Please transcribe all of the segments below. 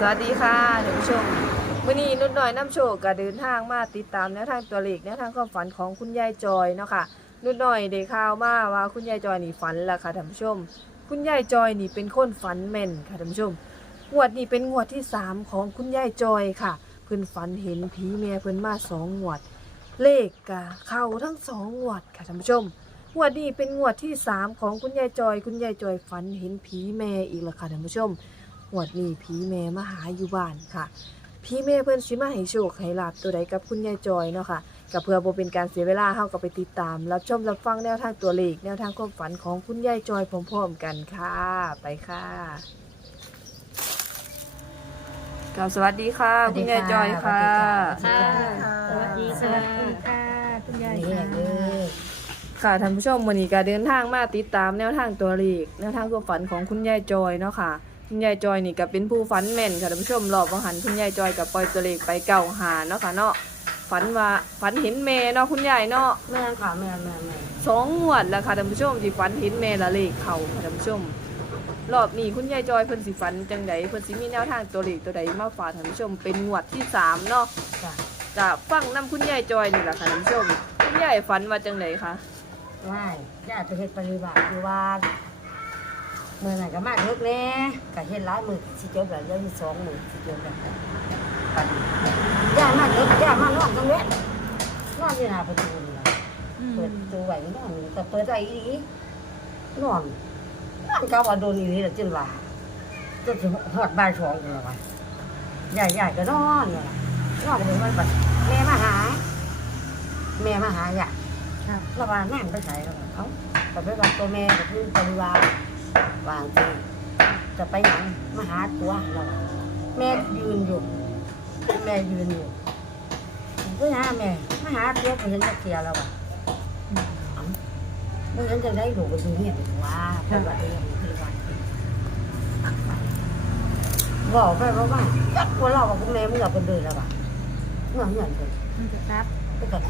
สวัสดีค่ะท่านผู้ชมวันนี้นุดหน่อยน้ำโชคก็เดินทางมาติดตามแนวทางตัวเลขแนวทางความฝันของคุณยายจอยเนาะค่ะนุดหน่อยได้ข่าวมาว่าคุณยายจอยนี่ฝันล้วค่ะท่านผู้ชม คุณยายจอยนี่เป็นคนฝันแม่นค่ะท่านผู้ชมงวดนี้เป็นงวดที่สามของคุณยายจอยค่ะ เพิ่นฝันเห็นผีเมียเพิ่นมาสองงวด เลขกะเข้าทั้งสองงวดค่ะท่านผู้ชมงวดนี้เป็นงวดที่สามของคุณยายจอย คุณยายจอยฝันเห็นผีแม่อีกล้วค่ะท่านผู้ชม งวดนี้ผีแม่มาหาอยู่บ้านค่ะผีแม่เพิ่นสิมาให้โชคให้ลาบตัวใดกับคุณยายจอยเนาะค่ะก็เพื่อบ่เป็นการเสียเวลาเฮาก็ไปติดตาม รับชมรับฟังแนวทางตัวเลขแนวทางความฝันของคุณยายจอยพร้อมๆกันค่ะ ไปค่ะกล่าวสวัสดีค่ะคุณยายจอยค่ะค่ะสวัสดีสวัสดีค่ะคุณยายนี่ค่ะ เด้อค่ะท่านผู้ชมวันนี้ก็เดินทางมาติดตามแนวทางตัวเลขแนวทางความฝันของคุณยายจอยเนาะค่ะ คุณยายจอยนี่ก็เป็นผู้ฝันแม่นค่ะท่านผู้ชมรอบวังหันคุณยายจอยกับปล่อยตัวเลขไปเก่าหาเนาะค่ะเนาะฝันว่าฝันเห็นแม่เนาะคุณยายเนาะแม่ค่ะแม่แม่แม่สองงวดแล้วค่ะท่านผู้ชมที่ฝันเห็นแม่ละเลขเขาค่ะท่านผู้ชม รอบนี้คุณยายจอยเพิ่นสิฝันจังใดเพิ่นสิมีแนวทางตัวเลขตัวใดมาฝากท่านผู้ชมเป็นงวดที่สามเนาะจ้ะจะฟังนํคุณยายจอยนี่แหละค่ะท่านผู้ชม คุณยายฝันว่าจังไดคะว่ายญาติไปเฮ็ดปฏิบัติอยู่ว่า มือไหร่ก็มาเลิกแน่ก็เฮ็ดหลายมือสิจบแล้วเดี๋ยวมีสองมือสิจบแล้วปันย่ามาเลิกย่ามากนอนตรงนี้นอนอยู่หน้าประตูนี่ล่ะเปิดประตูไว้นอนก็เปิดไว้อีหลีนอนนอนก็ว่าโดนอีหลีแล้วจนว่าจนสิฮอดบ่ายสองพุ่นล่ะว่ะยายยายก็นอนอยู่ล่ะนอนไปถึงมันปัดแม่มาหา แม่มาหาย่าค่ะระหว่างนั่ไปใส่แล้วเขาก็ไปว่าตัวแม่กับพี่บริวาร วางจริงจะไปหยังมาหาตัวเราแม่ยืนอยู่แม่ยืนอยู่ผมก็หาแม่มาหาตัวไปเห็นตะเกียแล้วอะเมื่อนั้นจะได้ดูกันดูเนี่ยว่าเพราะว่าเรื่องที่ว่าบอกไปว่าว่าจักว่าเรากับคุณแม่เมื่อเป็นเดือนแล้วอะเมื่อเมื่อเดือนมันจะครับไปกับ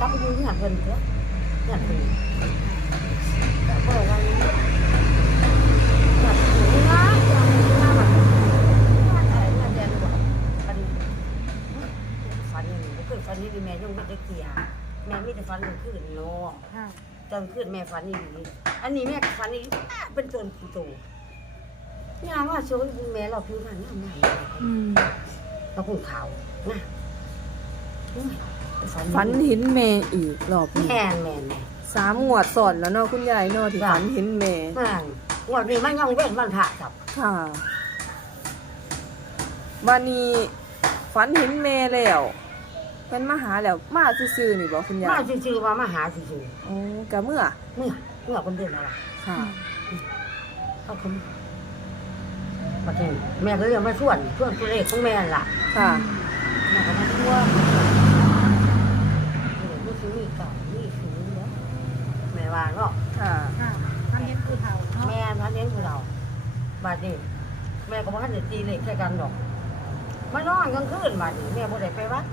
กับไปดูงานเพิ่นเถอะงานเพิ่นแต่ก็ว่างานเพิ่นงานงานงานแบบงานอะไรงานแดงกว่าฟันฟัน นี่บ่ขึ้นฟันนี่แม่ยังไม่ได้เกียแม่มีแต่ฟันมันขึ้นเนาะค่ะตอนขึ้นแม่ฟันนี่ดีอันนี้แม่ฟันนี่เป็นต้นผู้โตงานว่าโชว์แม่เราผิวหนังงามงามอืมเราคุณขาวนะฟันฝันเห็นแม่อีกรอบนี้แม่นแม่นแม่น สามงวดสอนแล้วเนาะคุณยายเนาะที่จ้ะ ฝันเห็นแม่นั่นวันนี้มันยังเว้นมันผ่ากับค่ะวันนี้ฝันเห็นแม่แล้ว เป็นมาหาแล้วมาซื่อๆนี่บอกคุณยามายซื่อๆว่ามาหาซื่ออ๋อกะเมื่อๆเมื่อเมื่อคนเดินอะไรค่ะเขาคุณประเด็นแม่ก็เรียกมาชวนชวนตัวเลขของแม่ล่ะ ค่ะแม่ก็มาชวนเดี๋ยวมันสิมีเก่ามีสูงเนาะแม่ว่าเนาะค่ะค่ะท่านเห็นคือเฒ่าเนาะแม่พันเลี้ยงของเราบาดนี้แม่ก็บ่ทันได้ตีเลขใส่กันดอกมานอนกลางคืนบาดนี้แม่บ่ได้ไปวัด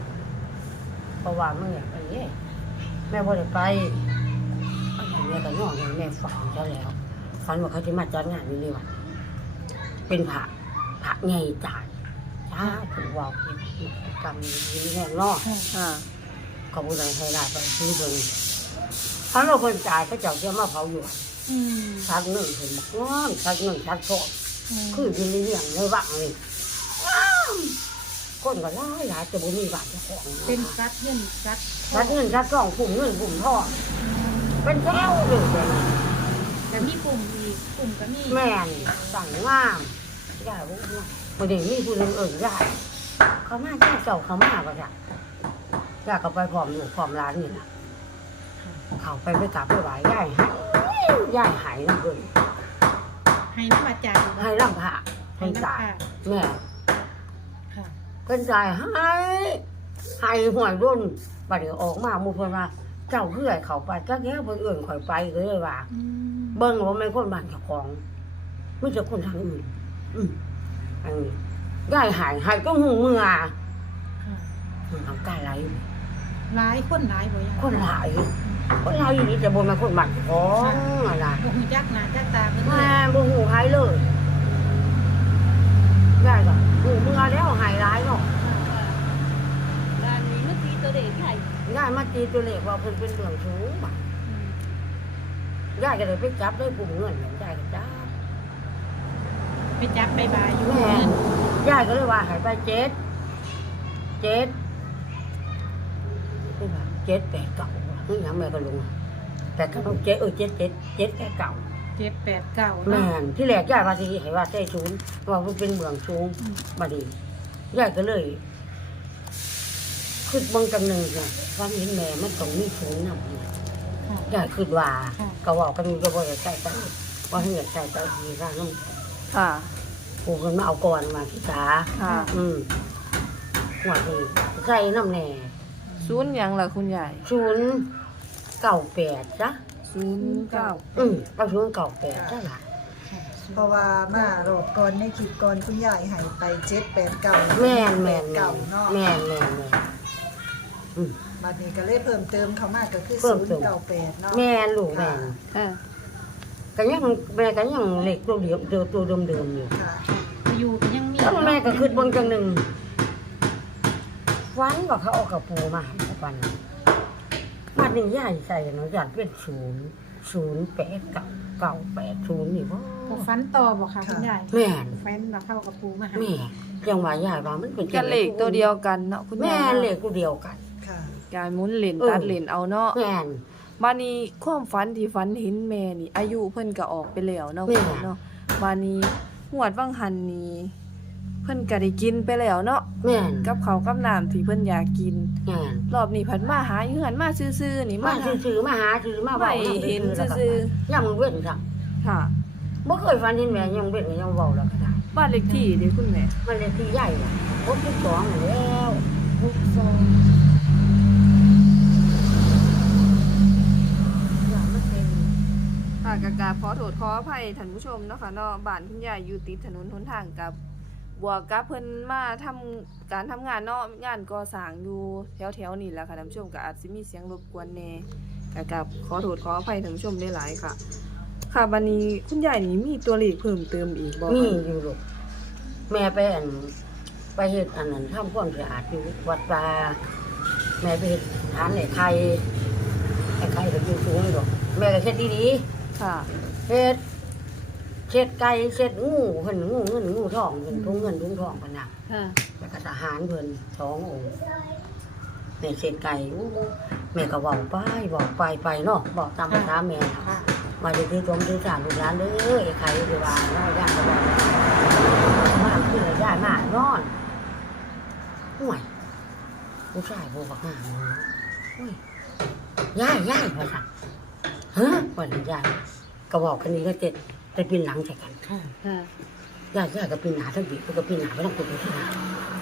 เพราะว่าแม่ไปเด้แม่บ่ได้ไปแม่ก็นอนอย่างแม่ฝันซะแล้วฝันว่าเขาจะมาจัดงานนี่เลยว่ะเป็นพระพระใหญ่จ่ายจ้าถึงว่ากรรมนี้แน่เนอนค่ะเขาบ่ได้ให้ได้ไปซื้อเบิ่งพันเราเพิ่นจ่ายเขาเจ้าจะมาเผาอยู่อืมชักหนึ่งเห็นบอกงอนชักหนึ่งชักสองคืออยู่ในเรื่องในวังนี่อ้าว คนก็หลายหลายจะบ่มีบ้านเจ้าของเป็นกัดเงินกัดชักเงินชักทองกลุ่มเงินกลุ่มทองเป็นแถวเลยเดี๋ยวนี้แต่มีปุ่มอีกปุ่มก็มีแม่นสั่งงามย่ารู้ว่าบ่ได้มีผู้หนึงเอิ่นย่าเขามาแค่เจ้าเขามาก็จ้ะย่าก็ไปพร้อมลูกพร้อมหลานนี่ล่ะเขาไปไปกราบไปไหว้ย่ายให้ย่ายหายน้ำเพิ่นให้น้ำมาจ่ายให้ร่ำพระให้ให้น้ำจ่ายค่ะแม่ค่ะเพิ่นจ่ายให้ให้หวยรุ่นบัดนี้ออกมาหมู่เพิ่นว่า เจ้าคือให้เขาไปจักแค่เพิ่นเอื่นข่อยไปก็เลยว่าอืมเบิ่งว่าแม่นคนบ้านเจ้าของไม่ใช่คนทางอื่น อืมอันนี้ได้หายหายก็หูเมื่อค่ะมันทำกายไหลหลายคนหลายบ่ยังคนหลายคนหลายอยู่นี่จะบ่แม่นคนบ้านเจ้าของอะล่ะบ่ฮู้จักหน้าจักตาเพิ่นเลแม่ยบ่หูหายเลย ได้ญ่กับหูเมือแล้วหายร้ายเนาะร้านนี้มาตีตัวเด็กใหญ่ใหญ่มาตีตัวเล็กว่าเพิ่นเป็นเหลืองสูงบ่ะได้ก็เลยไปจับได้กลุ่มเงินได้ก็จับไปจับใบบายอยู่แม่ยายก็เลยว่าหายไปเจ็ดเจ็ดเจ็ดแปดเก่าคืออย่างแม่ก็ลงแต่ก็ต้องเจ็ดเออเจ็ดเจ็ดเจ็ดแปดเก่า เจ็ดแปดเก้าแม่เนาะนที่แรกยายว่าสิให้ว่าใช่ศูนย์ว่ามันเป็นเมืองสูงอืมบัดนี้ยายก็เลยคิดเบางจังหนึ่งค่ะว่าเห็นแม่มันต้องมีศูนย์นำเนี่ยค่ะ ยายคิดว่าค่ะ ก็เว่ากันอยู่ก็บ่ได้ใส่ใจว่าให้ใส่ใจดีร่างน้องค่ะปู่คนมาเอาก่อนมาที่ตาค่ะ อืมหัวนี้ใส่น้ำแหน่ศูนย์หยังล่ะคุณยายศูนย์เก่าแปดจ้ะ ศูนย์เก้าอืมเอาศูนย์เก่าแปดจ้ะล่ะเพราะว่ามารอบก่อนในคลิปก่อนคุณยายให้ไปเจ็ดแปดเก่าแม่นแม่นแม่เก่านเนาะแม่นแม่นแม่นอืม บัดนี้ก็เลยเพิ่มเติมเข้ามาก็คือเพิ่ศูมนเติม ย์เก่าแปดเนาะแม่นลูกแม่นค่ะก็ยังแม่ก็ยังเล็กตัวเดียวเดิมตัวเดิมเดิมๆอยู่ ค่ะ อยู่ก็ยังมีแล้วแม่ก็คิดเบางจังหนึ่งฟันว่าเขาเอากระปูมาให้ทุกวัน มาหนึ่งย่ายใส่เนาะย่านเป็นศูนย์ศูนย์แปดเก้าเก้าแปดศูนย์นี่ว่าก็ฟันต่อบ่ค่ะคุณยายแม่นแฟนมาเข้ากับปูมาหาแม่ยังว่าย่ายว่ามันเป็นกันเลขตัวเดียวกันเนาะคุณแม่ยายเลขตัวเดียวกัน ค่ะ ยายหมุนเหรียญเออตัดเหรียญเอาเนาะแม่น บานี้ความฝันที่ฝันเห็นแม่นี่ อายุเพิ่นก็ออกไปแล้วเนาะแม่ คุณเนาะบานี้หวดวังหันนี้ เพิ่นก็ได้กินไปแล้วเนาะแม่นกับเขาวกับน้ำที่เพิ่นอยากกิน แม่นรอบนี้เพิ่นมาหาอยู่หันมาซื่อๆนี่มามาหาซื้อๆมาหาซื้อมาไม่เว้าเห็นแล้วก็ซื่อยังเว้นจังค่ะ บ่เคยฝันเห็นแม่ยังเว้นยังเว้าแล้วก็ได้บ้านเลขที่เด้คุณแม่มันเลยที่ใหญ่น่ะผมที่สองแล้วหกสองอย่ามาเป็นค่ะกากาขอโทษขออภัยท่านผู้ชมเนาะค่ะเนาะบ้านคุณยายอยู่ติดถนนหนทางกับ บวกกับเพิ่นมาทำการทำงานเนาะงานก่อสร้างอยู่แถวๆนี่แหละค่ะท่านผู้ชมก็อาจสิมีเสียงรบกวนแหน่กากาขอโทษขออภัยท่านผู้ชมได้หลายๆค่ะ ค่ะบัดนี้คุณยายนี่มีตัวเลขเพิ่มเติมอีกบ่มีคะอยู่ลูกแม่ไปอันไปเฮ็ดอันนั้นทำความสะอาดอยู่วัดปลาแม่ไปเฮ็ดฐานไอ้ไข่ไอ้ไข่ก็อยู่สูงอยู่ดอกแม่ก็เฮ็ดดีค่ะ ๆเฮ็ด เช็ดไก่เช็ดงูเพิ่นงูเงินงูทองเพิ่นทุ่งเงินทุ่งทองเพิ่นน่ะค่ะแล้วก็ทหารเพิ่นสององค์แม่เช็ดไก่อู้แม่ก็เว้าไปเว้าไปไปเนาะบอกตามภาษาแม่น่ะค่ะ มาดูที่ชมที่สามลูกหลานเด้อไอ้ใครดีว่าน้อยย่างก็ได้มาขึ้นเลยย่ามานอนห่วยผู้ชายผู้บักหน้าเนาะห่วยย่ายย่ายว่าสั่งฮะวันนี้ย่ายก็บอกกันนี้ก็เจ็ด แต่ปีนหลังใส่กันค่ะย่ายย่ายก็ปีนหนาทั้งปีก็ปีนหนาไม่ต้องกดอยู่ที่หนา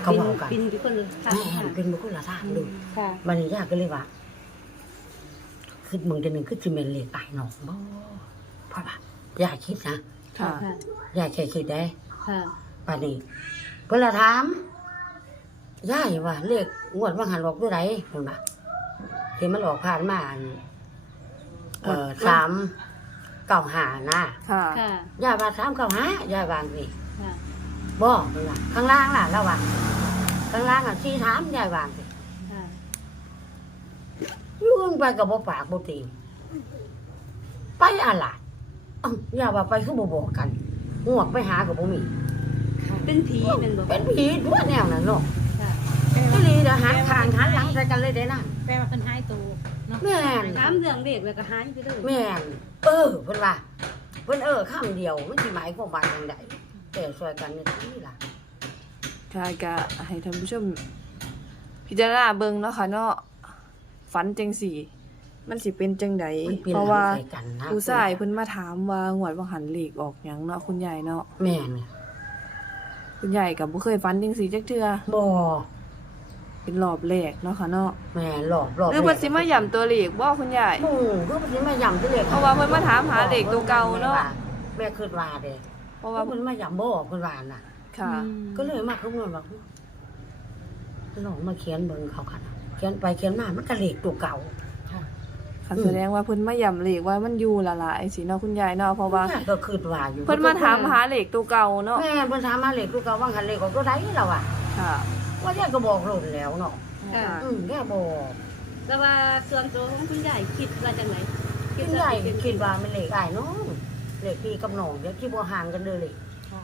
เขาบอกกันเป็นทุกคนค่ะแม่นเป็นบุคคลละท่านดูค่ะวันนี้ย่าก็เลยว่าคือมึงจะหนึ่งคือจิเมนเลียตายหนองบ่เพราะว่าย่าคิดนะค่ะย่าแค่คิดได้ค่ะป่านนี้เพิ่นละถามย่ายว่าเลขงวดว่าหันออกด้วยไรเพิ่นว่าที่มันออกผ่านมาอันเอ่อสาม เก้าหานะค่ะ ค่ะย่าว่าสามเก้าหาย่าวางสิค่ะ บ่เพิ่นว่าข้างล่างล่ะระวังข้างล่างอะสี่ถามย่ายวางสิค่ะ ยุ่งไปกับบ่ปากบ่ตีไปอะไรเอ้าอย่าว่าไปคือบ่บอกกันงวกไปหากับบ่มีเป็นผีเป็นบ่เป็นผีตัวแนวนั้นเนาะค่ะอีหลีเด้อหันข้างหันหลังใส่กันเลยเด้นะแปลว่าเพิ่นหายตัวเนาะแม่นถามเรื่องเด็กแล้วก็หายไปเลยแม่น เออเพิ่นว่าเพิ่นเออคำเดียวมันสิหมายความว่าจังไดแต่ช่วยกันนี่ที่ล่ะค่ะก็ให้ท่านผู้ชม พิจารณาเบิ่งเนาะค่ะเนาะฝันจังสี่ มันสิเป็นจังไดมันเป็นเพราะว่าใส่กันนะผู้ชายเพิ่นมาถามว่าหวดว่าหันเลขออกหยังเนาะคุณยายเนาะแม่นคุณยายก็บ่เคยฝันจังสี่จักเทื่อบ่ เป็นรอบแรกเนาะค่ะเนาะแม่นหลอกหลอกหรือเพิ่นสิมาย้ำตัวเลขบ่คุณยาย โอ้คือเพิ่นสิมาย้ำที่เลขเพราะว่าเพิ่นมาถามหาเลขตัวเก่าเนาะแม่คิดว่าเด้เพราะว่าว่าเพิ่นมาย้ำบ่เพิ่นว่าน่ะ ค่ะ ก็เลยมาเขาเงินบอกลองมาเขียนเบิ่งเขาค่ะเขียนไปเขียนมามันก็เลขตัวเก่า ค่ะค่ะแสดงว่าเพิ่นมาย้ำเลขว่ามันอยู่ละลายสิเนาะคุณยายเนาะเพราะว่า แม่ก็คิดว่าอยู่เพิ่นมาถามหาเลขตัวเก่าเนาะแม่เพิ่นถามมาเลขตัวเก่าว่าหันเลขของตัวใดเราอะค่ะ ว่าแกก็บอกหล่นแล้วเนาะค่ะ อืมแกบอกแต่ว่าส่วนตัวของคุณยายคิดว่าจังไดคุณยายคิดว่ามันเลขอ้ายน้องเลขพี่กับน้องเดี๋ยวคิดบ่ห่างกันเด้อเลยค่ะ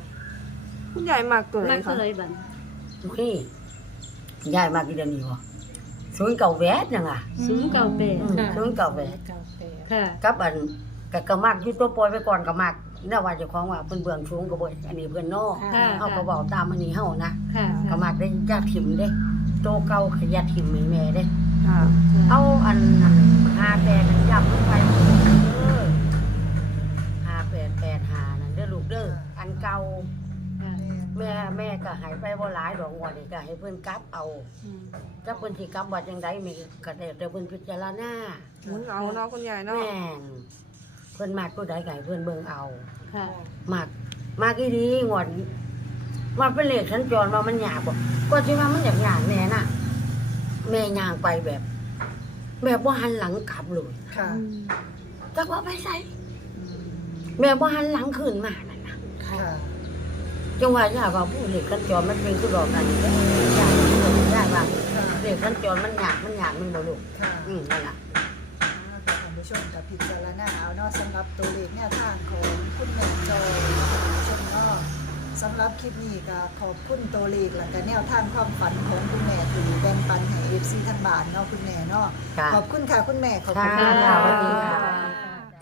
คุณยายมักตัวไหนมันคะก็เลยบัดนี่ยายมากี่เดือนนี้วะศูนย์เก่าแหวนยังอะศูนย์เก้าแปดอืมค่ะ ศูนย์เก่าแหวนค่ะ กับอันกะกะมากอยู่ตัวปล่อยไปก่อนกะมาก น่าว่าเจ้าของว่าเพิ่นเบื้องสูงก็บ่อันนี้เพิ่นนอกค่ะ เฮาก็เว้าตามอันนี้เฮานะค่ะกะมากได้ญาติถิ่มเด้โตเก่าขยัดถิ่มให้แม่เด้ ค่ะเอาอันนั้นหาแปดนั่นย้ำลงไปเด้อหาแปดแปดหานั่นเด้อลูกเด้ออันเก่าค่ะแม่แม่ก็ให้ไปบ่หลายดอกงวดนี่ก็ให้เพิ่นกลับเอาอืมจักเพิ่นสิกลับว่าจังไดแม่ก็ได้แต่เพิ่นพิจารณาหมุนเอาเนาะคุณยายเนาะแม่นเพิ่นมากตัวใดก็ให้เพิ่นเบิ่งเอา ค่ะมากมากอีดีงวดมาเป็นเลขสัญจรว่ามันยากบ่ก็สิว่ามันอยากยากแน่น่ะ แม่ย่างไปแบบ แบบบ่หันหลังกลับเลยค่ะ จักว่าไปไสแม่บ่หันหลังขึ้นมานั่นน่ะค่ะ จังว่าย่าว่าผู้เลขสัญจรมันเป็นคือดอกกันย่าย่าย่าว่าค่ะเลขสัญจรมันยากมันยากมันบ่ลูกค่ะ อืมนั่นล่ะท่าน ผู้ชมกับพิจารณาเอาเนาะสำหรับตัวเลขแนวทางของคุณแม่จอยนะคะท่านผู้ชมเนาะสำหรับคลิปนี้ก็ขอบคุณตัวเลขและก็แนวทางความฝันของคุณแม่ที่แบ่งปันให้ FC ทางบ้านเนาะคุณแม่เนาะค่ะ ขอบคุณค่ะคุณแม่ขอบคุณค่ะค่ะสวัสดีค่ะ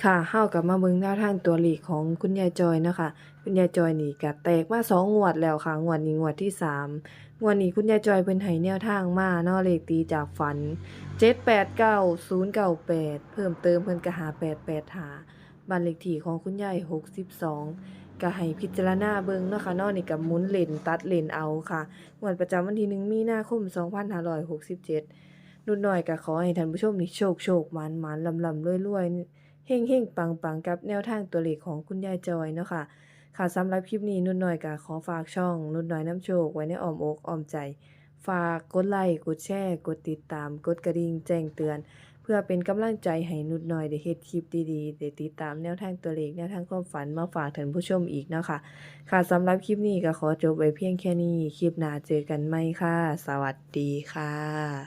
ค่ะเฮากลับมาเบิ่งแนวทางตัวเลขของคุณยายจอยเนาะค่ะคุณยายจอยนี่ก็แตกมาสองงวดแล้วค่ะ งวดนี้งวดที่สามง วดนี้คุณยายจอยเพิ่นให้แนวทางมาเนาะเลขตีจากฝัน 789098 เพิ่มเติมเพิ่นก็หา 885บ้านเลขที่ของคุณยาย62ก็ให้พิจารณาเบิ่งเนาะค่ะเนาะนี่ก็หมุนเลนตัดเลนเอาค่ะงวดประจำวันที่1มีนาคม 2567นุ่นหน่อยก็ขอให้ท่านผู้ชมนี่โชคโชคหมานหมานลำลำรวยรวยเฮ่งเฮ่งปังปังกับแนวทางตัวเลขของคุณยายจอยเนาะค่ะ ค่ะสำหรับคลิปนี้นุ่นหน่อยก็ขอฝากช่องนุ่นหน่อยน้ำโชคไว้ในอ้อมอกอ้อมใจ ฝากกดไลค์กดแชร์ กดติดตาม กดกระดิ่งแจ้งเตือน เพื่อเป็นกำลังใจให้นุ่นหน่อยได้เฮ็ดคลิปดีๆได้ติดตามแนวทางตัวเลขแนวทางความฝันมาฝากท่านผู้ชมอีกเนาะค่ะค่ะสำหรับคลิปนี้ก็ขอจบไว้เพียงแค่นี้คลิปหน้าเจอกันใหม่ค่ะ สวัสดีค่ะ